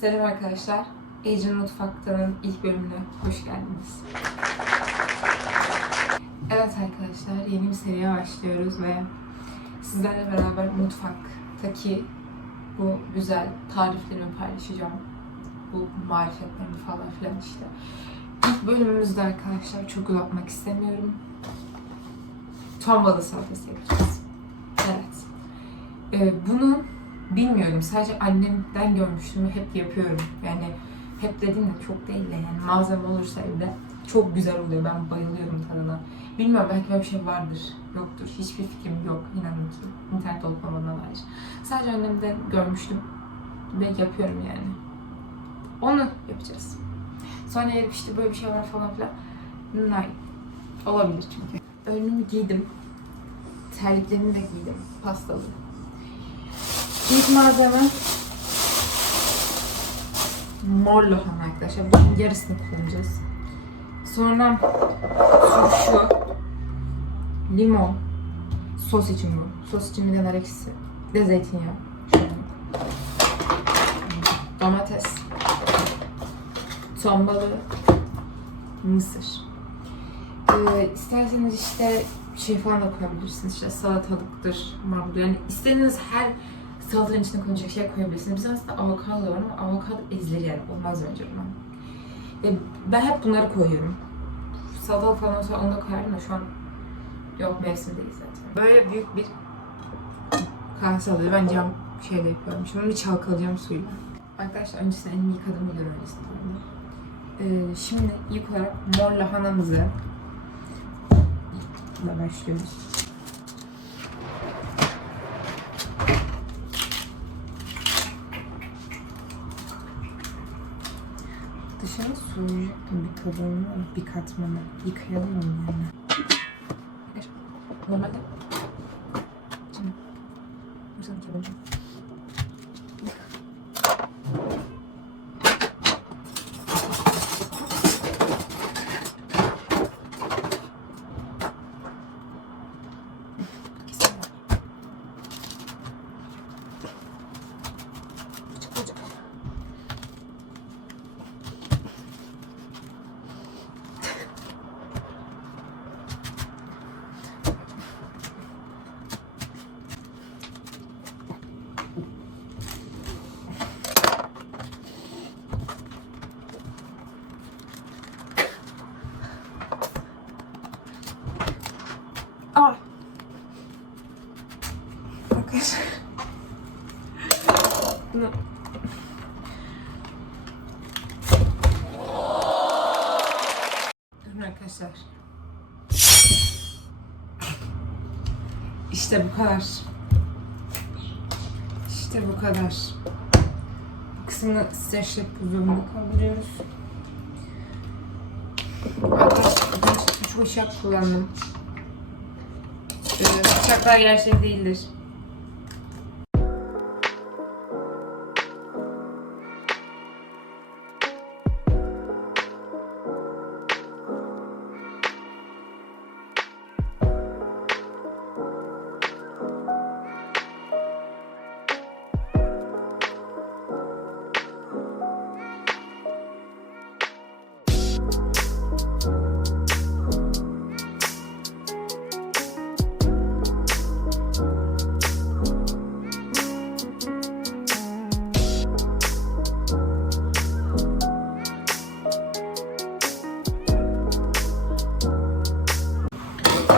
Selam arkadaşlar. Ecin Mutfak'tanın ilk bölümüne hoş geldiniz. Evet arkadaşlar, yeni bir seriye başlıyoruz ve sizlerle beraber mutfaktaki bu güzel tariflerimi paylaşacağım. Bu marifetlerimi falan filan işte. İlk bölümümüzde arkadaşlar çok uzatmak istemiyorum. Ton balığı salatası yapacağız. Evet. Ee, bunu bilmiyorum. Sadece annemden görmüştüm ve hep yapıyorum. Yani hep dedim de çok değil de yani malzeme olursa evde çok güzel oluyor. Ben bayılıyorum tadına. Bilmiyorum belki böyle bir şey vardır. Yoktur. Hiçbir fikrim yok. İnanın ki. İnternet olup olmadığına dair. Sadece annemden görmüştüm. Ve yapıyorum yani. Onu yapacağız. Sonra gelip işte böyle bir şey var falan filan. Hayır. Olabilir çünkü. Önlüğümü giydim. Terliklerimi de giydim. Pastalı. İlk malzeme mor lahana arkadaşlar. Bunun yarısını kullanacağız. Sonra turşu, limon, sos için bu. Sos için bir de nar ekşisi. De zeytinyağı. Domates, ton balığı, mısır. Ee, isterseniz işte şey falan da koyabilirsiniz. İşte salatalıktır, marul. Yani istediğiniz her salatanın içine konacak şey koyabilirsiniz. Biz aslında avokado var ama avokado ezilir yani. Olmaz bence buna. Ya ben hep bunları koyuyorum. Salatalık falan olsa onu da koyarım da şu an yok mevsim değil zaten. Böyle büyük bir kase alıyor. Ben cam şeyle yapıyorum. Şimdi bir çalkalayacağım suyla. Arkadaşlar öncesinde elimi yıkadım biliyorum öncesinde. Ee, şimdi ilk olarak mor lahanamızı ile başlıyoruz. Dışarı soğuyacaktım bir kabuğunu bir katmanı. Yıkayalım onu yani. Normalde. Şimdi. Buradan kabuğunu. Aa. Arkadaşlar. Bunu Durun arkadaşlar. İşte bu kadar. İşte bu kadar. Bu kısmını streçle buzdolabına kaldırıyoruz. Arkadaşlar üç bıçak kullandım. Ee, bıçaklar gerçek değildir.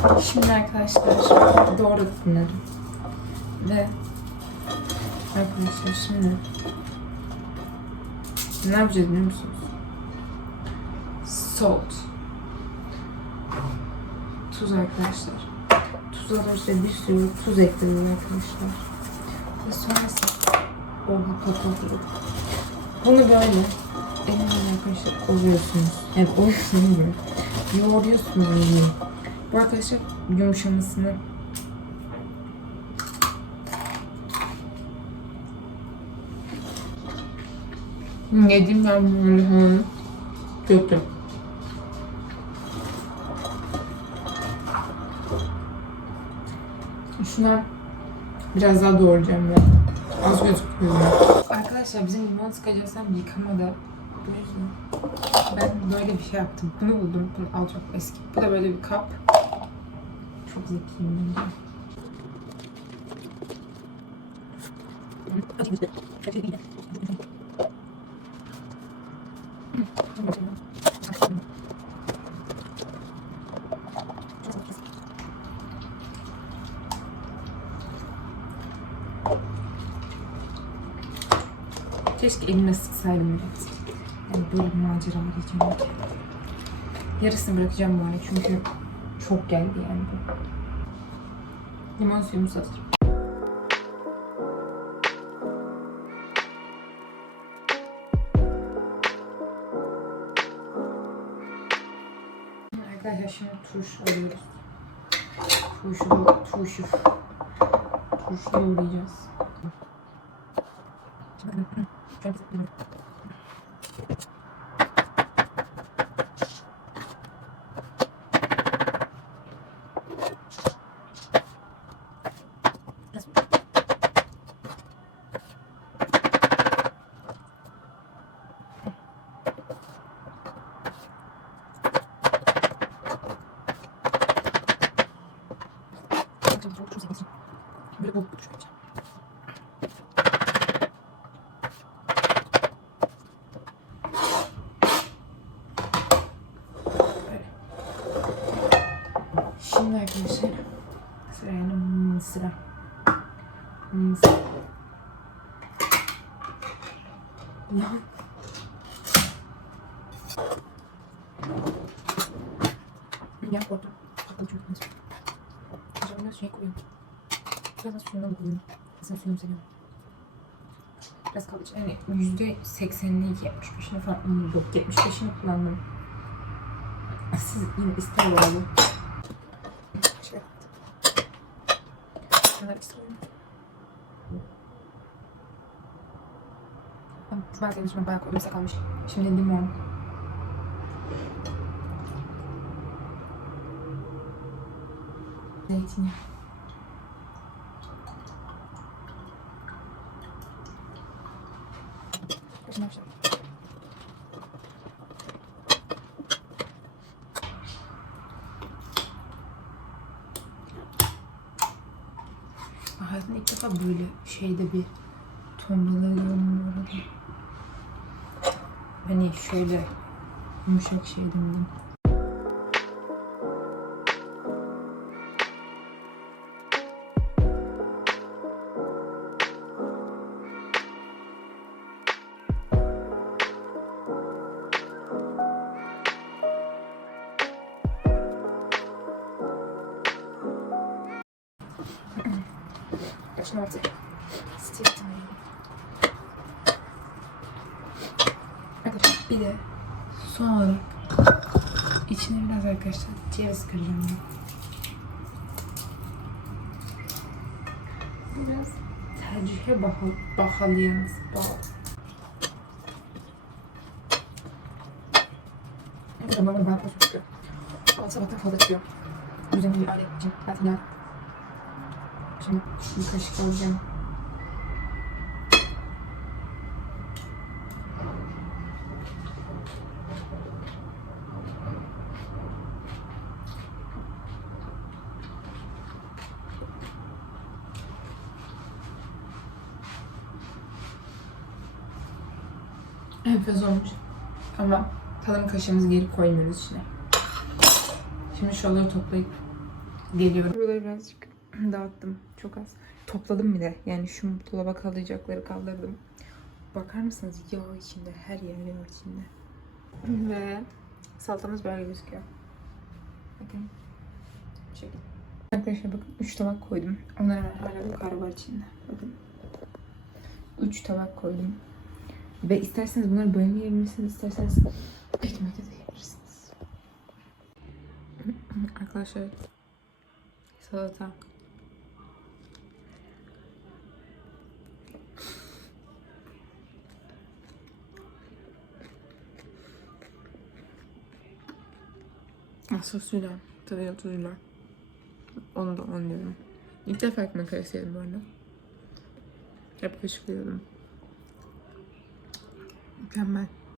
Şimdi arkadaşlar doğradık bunları. Ve arkadaşlar şimdi ne yapacağız biliyor musunuz? Salt. Tuz arkadaşlar. Tuz alırsa bir sürü tuz ekleniyor arkadaşlar. Ve sonrasında oha patlatıyorum. Bunu böyle elinizle arkadaşlar ovuyorsunuz. Yani ovuyorsunuz mu? Yoğuruyorsunuz. Bu arkadaşlar yumuşamasını Yedim ben böyle ha. Kötü. Şuna biraz daha doğrayacağım ben. Az gözüküyor. Arkadaşlar bizim limon sıkacağım yıkamadı. Bu yüzden ben böyle bir şey yaptım. Bunu buldum. Bunu al çok eski. Bu da böyle bir kap. Çok zekiyim bence. Keşke elimle sıksaydım biraz. Yani böyle bir macera arayacağım. Yarısını bırakacağım bu arada çünkü çok geldi yani. Limon suyumuz hazır. Arkadaşlar şimdi turş alıyoruz. Turşu, turşu. Turşu uğrayacağız. Böyle bol turşu yapacağım. Böyle. Şimdi arkadaşlar sırayla mısıra. Mısır. Ya. Ya korktum. Patladı çünkü mısır. Acaba biraz şey koyuyorum. Biraz da suyundan koyuyorum. Sen suyunu seviyorum. Biraz kalıcı. Yani yüzde seksenini, yetmiş beşini falan, hmm, yok yetmiş beşini kullandım. Siz yine ister olalım. Şöyle. Bunları istiyorum. Ben üstüne bayağı koymasa kalmış. Şimdi limon. Zeytinyağı. Hayatımda ilk defa böyle şeyde bir ton balığı arada. Hani şöyle yumuşak şey demedim. Başına artık. Stick time. Arkadaşlar bir de son olarak içine biraz arkadaşlar ceviz kıracağım ben. Biraz tercihe bağlı, bağlı yalnız. Bağlı. Ama ben. Ama sabahtan fazla çıkıyor. Üzerine bir alet için. Zaten Şimdi bir kaşık alacağım. Enfes olmuş. Ama tadım kaşığımızı geri koymuyoruz içine. Şimdi şuraları toplayıp geliyorum. Buraları birazcık dağıttım. Çok az. Topladım bir de. Yani şu dolaba kalacakları kaldırdım. Bakar mısınız? Yağ içinde. Her yer yağ içinde. Ve salatamız böyle gözüküyor. Bakın. Bu. Arkadaşlar bakın 3 tabak koydum. Onların hala bir kar var içinde. Bakın. 3 tabak koydum. Ve isterseniz bunları böyle yiyebilirsiniz. isterseniz ekmekle de yiyebilirsiniz. Arkadaşlar salata. Sosuyla, tadıyla tuzuyla. Onu da on diyorum. İlk defa ekmek arası yedim bu arada. Hep kaşık yiyordum. Mükemmel.